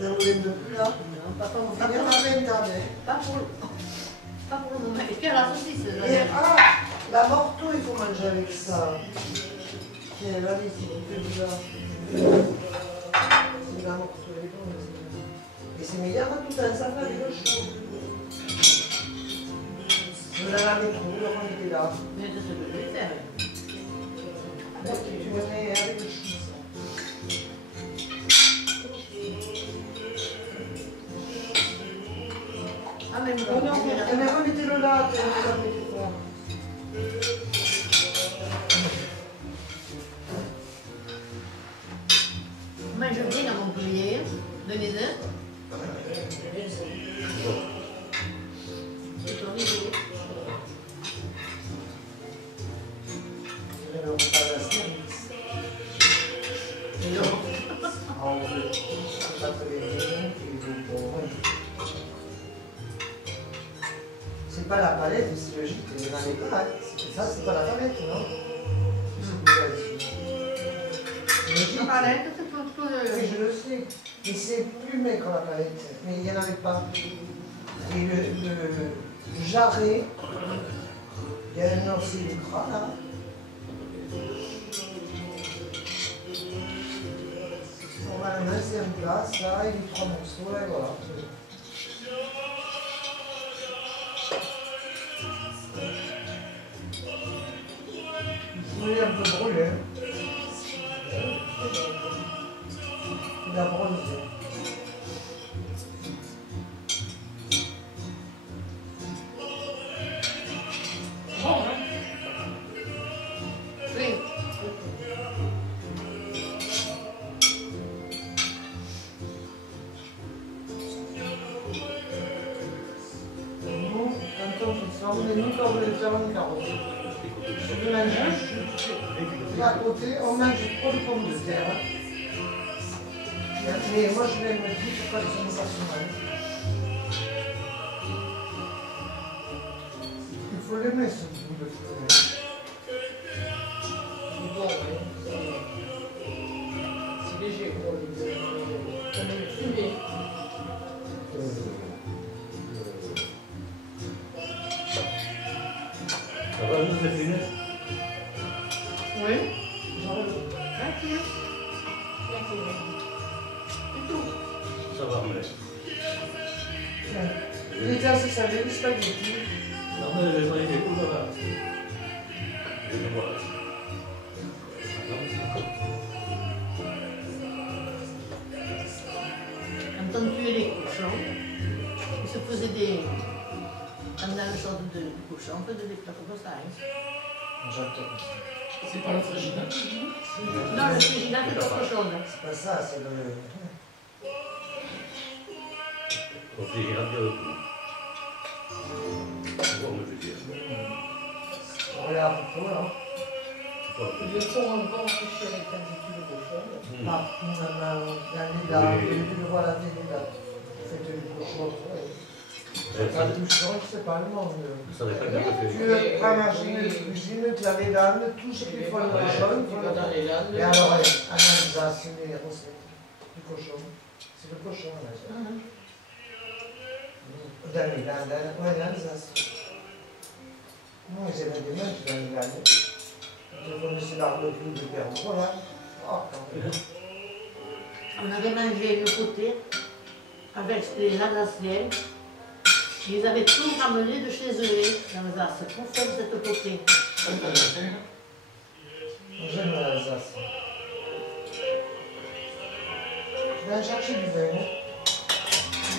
Vous en voulez de plus là? Non, pas pour Pas pour la même table. Pas pour le moment. Et puis à la saucisse. Et la morteau, il faut manger avec ça. Tiens, là, ici, c'est bizarre. C'est la morteau, elle est bonne. Et c'est meilleur tout un ça avec le chaud. Vous la lavez trop, Laurent, il est là. Mais je sais pas le faire. Alors, tu mets avec le chou, ça. Ah, même Oh non, mais remettez-le là, remettez quoi. Moi, je viens à Montpellier, donnez-le. C'est ton idée. Le repas d'Astérix. Et non. En bleu. C'est pas très bien, et vous c'est pas la palette, c'est logique, il n'y en avait pas. Ça, c'est pas la palette, non? La palette, c'est tout Oui, je le sais. Mais c'est plus maigre la palette. Mais il n'y en avait pas. Et le jarret, il y a un aussi le gras là. On va le laisser en place là, et les 3 morceaux, et voilà. Il est un peu brûlé. Il a bronzé. Bon, hein? Oui. Nous, quand on fait ça, on est mis comme le faire une carotte. Je mange, et à côté, on mange trop de pommes de terre. Mais moi, je vais me dire pourquoi ils sont pas mal. Il faut l'aimer, ce bout de fruit. C'est bon, hein. C'est léger, quoi. Comme une fumée. Ça va, nous, c'est fini? Oui. Merci. Ça va, mais... Il était assez salé, les spaghettis. Non, mais les soirées, c'est cool, là-bas. Je vais voir. Quand on tuait les cochons, ils se faisaient des... Quand dans le sorte de cochon, on faisait des plats comme ça. Hein. J'adore. C'est pas le frigidaire. Non, le frigidaire, c'est autre chose. C'est pas ça, c'est le... Au frigidaire, il y a le coup. Bon, moi, je veux dire. Regarde, il faut, là. Le fond encore fiché avec un petit de cochon. Ah, dans les là, tu le vois à la télé, là. Faites du cochon, Ça la touchon, c'est pas le monde. savait pas bien que Tu prends la machine de cuisine, tu as les lames, tout ce qu'il faut le cochon. Tu vas dans les landes. Et alors, en Alsace, les recettes du cochon. C'est le cochon, là. Dans les landes, ouais, l'Alsace. Moi, ils aimaient des mains dans les landes. Je connaissais barbecue de Père, voilà. Oh, quand même. On avait mangé le côté avec les Alsaciens. Ils avaient tout ramené de chez eux, dans l'Alsace, pour faire cette côté. J'aime l'Alsace. Je vais aller chercher du vin.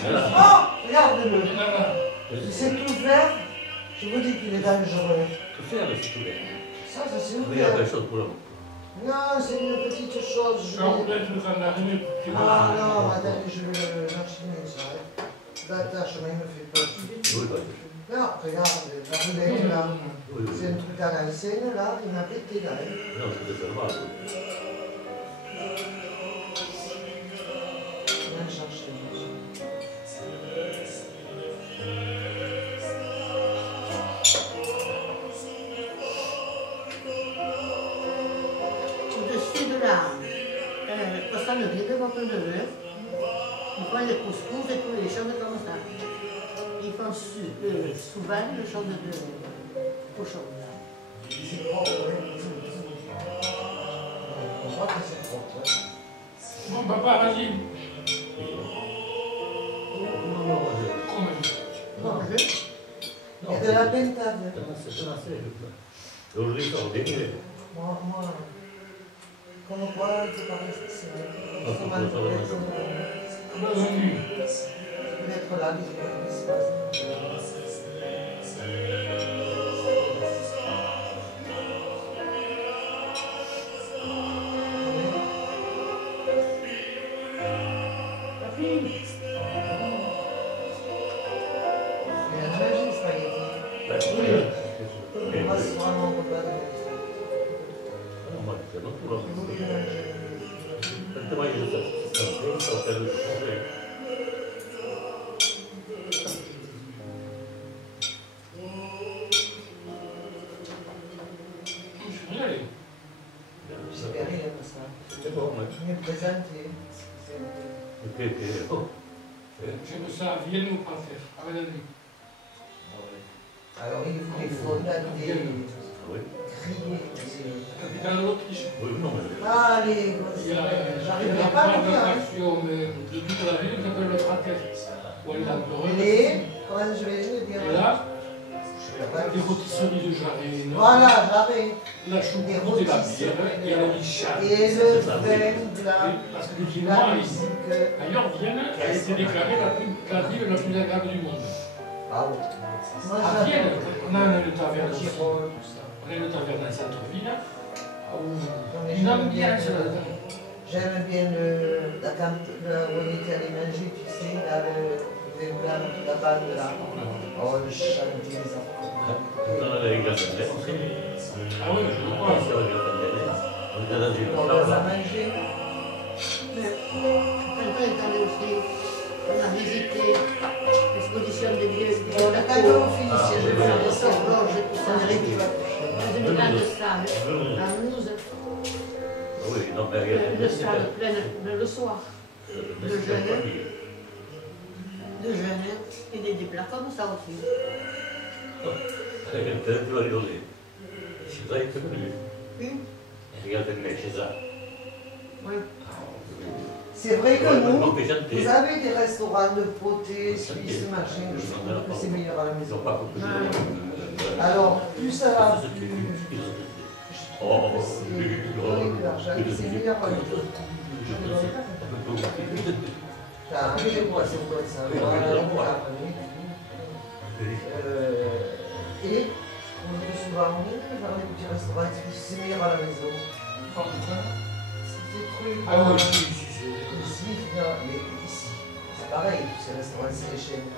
Oh, regarde-le. C'est tout vert. Je vous dis qu'il est dangereux. tout faire, mais c'est tout bien. Ça c'est Il y a ouvert. pas de chose pour l'homme. Non, c'est une petite chose. Je vais peut-être nous en arriver pour qu'il Ah non, attendez, je vais le machiner ça. L'attachement, il me fait peur. Oui, bah, Non, regarde, la roulette là. oui, C'est oui. un truc à l'ancienne là, il m'a pété là. Non, c'est déjà mal. Je vais le chercher. Au-dessus de la poisson de riz de votre neveu, Ils font les couscous et tout, les choses comme ça. Ils font souvent le chose de cochon. C'est propre, oui. On voit que c'est propre. Bon, papa, vas-y. Manger. Il y a de la pentade. Moi, comme quoi, c'est pas nécessaire. C'est mal pour être là, l'espace. J'ai rien comme ça. C'est bon, ouais. Me présenter. J'aime ça, viens nous pas faire, avec la nuit. Alors il faut dater, crier. Capitaine de l'Autriche. Allez, Il y a j'arriverai la pas à le faire. faction de toute la ville qui s'appelle le Frater. Où elle a Les, comment je vais le dire? Et là, des rôtisseries de jarret. Voilà, j'arrive. La choucroute et la bière, et la michade. Et le vin de la Parce que les Viennois, musique. d'ailleurs, Vienne a été déclarée la ville la plus agréable du monde. Ah bon. Moi, À Vienne, on a une taverne, Tirol, tout ça. on a une taverne dans centre-ville, J'aime une ambiance. J'aime bien quand on était allé manger, tu sais, là, le vin blanc, la bande là. Oh, le chantier, les enfants. Ah oui, je le crois. On va manger. Quand on est allé aussi, on a visité l'exposition des vieux. Quand on finit, je vais faire Le ça. Sorloge et tout ça. Dans une grande salle, la Mouze, une salle pleine le soir. De jeunes et des plats comme ça aussi. Oui. Oui. C'est vrai que nous, vous avez des restaurants de potés, suisses, machin, je trouve que c'est meilleur à la maison. Alors, plus ça va, plus c'est meilleur à la maison. T'as un peu quoi, c'est quoi ça? Et on dit souvent, oui, faire des petits restaurants, c'est meilleur à la maison. C'est des trucs. Ah oui, si. Ici, non, mais ici, c'est pareil, ces restaurants, c'est les chaînes.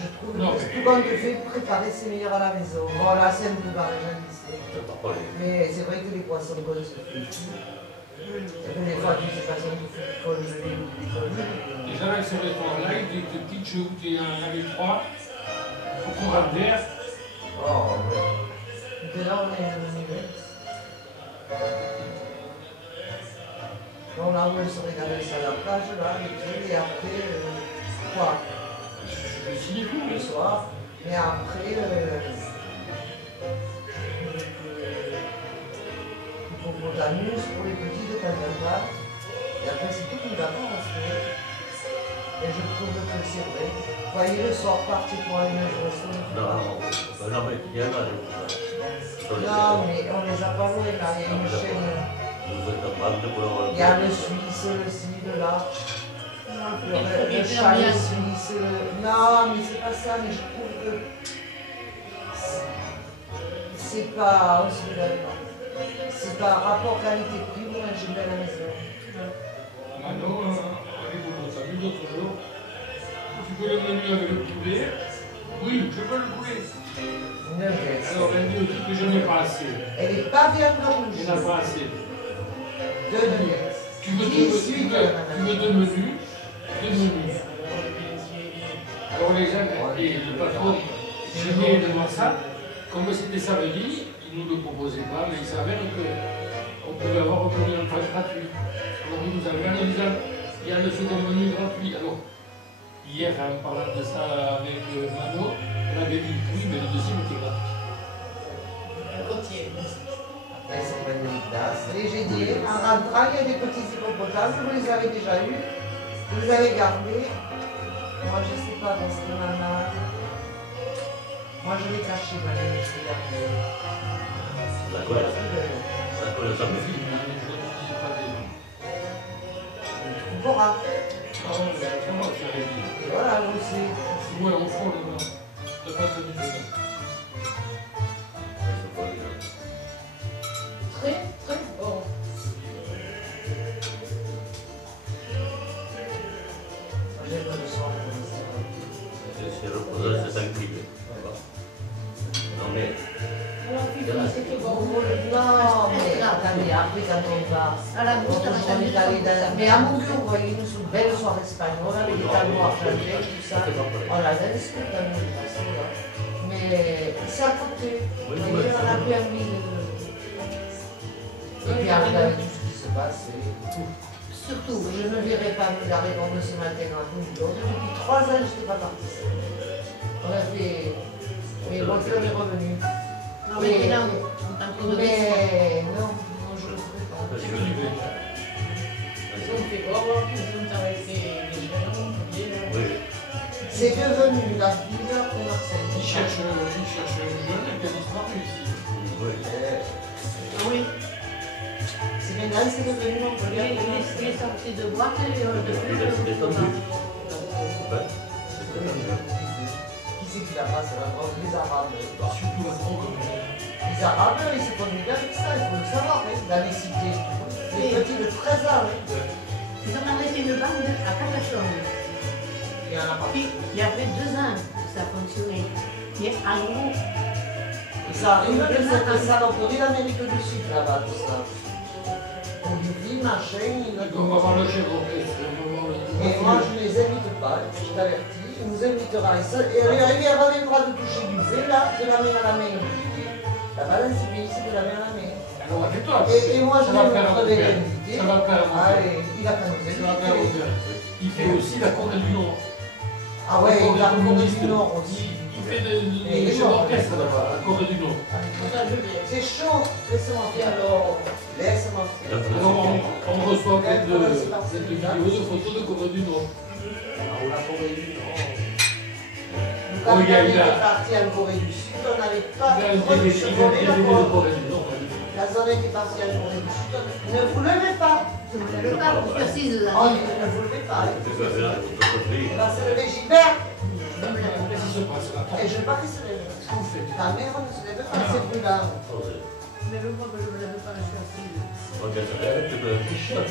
Je trouve Non, que tout comme te fait préparer, c'est meilleur à la maison. Voilà, c'est un peu pareil, j'en sais. Mais c'est vrai que les poissons collent se fritent. Des fois, tu sais pas si on fait congeler ou décongeler. Déjà, avec ce restaurant-là, il y a des petites choses où il y en avait trois, au courant d'air. Oh, ouais. Maintenant, on est à l'univers. On a voulu se régaler sur la plage, là, et après, quoi? Le soir. Et après, l'hippopotame pour les petits de temps en temps. Et après, c'est tout une vacances. Et je trouve que c'est vrai. Voyez le soir partir pour aller manger au restaurant. Non, mais on les a pas loués là, il y a une chaîne. Il y a le Suisse, le ci, le là. Le chalet suisse. Non, mais c'est pas ça, mais je trouve que c'est pas. C'est pas rapport qualité-prix, moi j'aime bien la maison. Maintenant, avec notre ami l'autre jour, tu veux le menu avec le poulet? Oui, je veux le poulet. Alors elle dit aussi que je n'ai pas assez. Elle n'est pas viande rouge. Il n'y en a pas assez. Deux nuggets. Tu veux deux menus? Deux menus. Alors les gens, et le patron, Julien de Massa, comme c'était samedi, il ne nous le proposait pas, mais il s'avère qu'on pouvait avoir obtenu un pain gratuit. Alors il nous avait en disant, il y a le second menu gratuit. Alors Hier, en parlant de ça avec Mano, elle avait dit oui, mais le deuxième était gratuit. Et c'est pas une place. Et j'ai dit, en rentrant, il y a des petits hippopotames, vous les avez déjà eus, vous les avez gardés. Moi, je sais pas, parce que maman. Moi, je l'ai caché, je l'ai gardé. D'accord, ça me fait. On pourra. Et Et voilà, vous aussi. ouais, au fond, t'as pas tenu dedans. Très, très bon. J'aime le soir. C'est reposé, c'est tranquille. Non mais, Alors, Fifi, c'était bon. Non, mais attendez, après quand on va. À la bouche, ça va on est allé dans- Mais à mon cœur, vous voyez, nous sommes belles soirées espagnoles avec des canons argentés, tout ça. On la danse tout à l'heure. Mais c'est à côté. Vous voyez, on a bien envie de. Et puis arrive avec tout ce qui se passe. Surtout, Je ne verrai pas me garder comme ce matin à Boulogne. Depuis 3 ans, je ne suis pas partie. On a fait. Mais mon cœur est revenu. non, mais là, en tant que Mais non, je ne le ferai pas. C'est que du vin. Donc, c'est bon, puis vous avez fait des gens, oui. C'est devenu la ville de Marseille. Ils cherchent un jeune qui a disparu ici. Oui. oui, C'est maintenant, c'est devenu Montpellier. les sorties de boîte, Il est détendu. Ouais. Qui c'est qui la passe là? Les Arabes. Surtout la drogue. Les Arabes, ils se conduisent avec ça, il faut le savoir, hein, dans les cités. Les petits de 13 ans. Hein. ils ont arrêté une bande à Carcassonne. Il y en a pas. Puis, il y avait 2 ans que ça fonctionnait. Mais en gros, Et ça arrive que cette saloperie d'Amérique du Sud là-bas, tout ça. On lui dit, machin, il a On va voir le chef d'orchestre. Et moi, je ne les invite pas, je t'avertis, il nous invitera. Et elle reviendra de toucher du fait, là, de la main à la main. La balance, c'est ici de la main à la main. Alors, arrête-toi. Et moi, je Ça va vais faire me un retrouver hôtel. invité. Ça va faire un hôtel. Allez, il a qu'à nous Ça va faire un inviter. hôtel. Il fait aussi la Corée du Nord. Ah ouais, il a Corée du Nord Il aussi. fait Et le chef Nord, d'orchestre là-bas, la Corée du Nord. ça, je viens. C'est chaud, laisse-moi faire. Alors, laisse-moi faire. Alors, on reçoit cette vidéo de photos de Corée du Nord. Ah, la Corée du Nord. Nous, Oh, quand on il y a- est parti en Corée du Sud, on n'avait pas Il y a des de DVD la de Corée. Corée du Nord. La zone est partie en Corée du Sud. Ne vous levez pas. je ne me lève pas, parce que 6 Oh, ans, ne vous levez pas. C'est que c'est là, tout le pays. Il va se lever Gilbert. je me lève Qu'est-ce qui se passe là? Et je veux pas qu'il se lève. Qu'est-ce qu'on fait? Ta mère ne se lève pas, c'est brûlant. Oh, c'est- mais je crois que je ne me lève pas, je suis assise. Regarde, tu peux un t-shirt.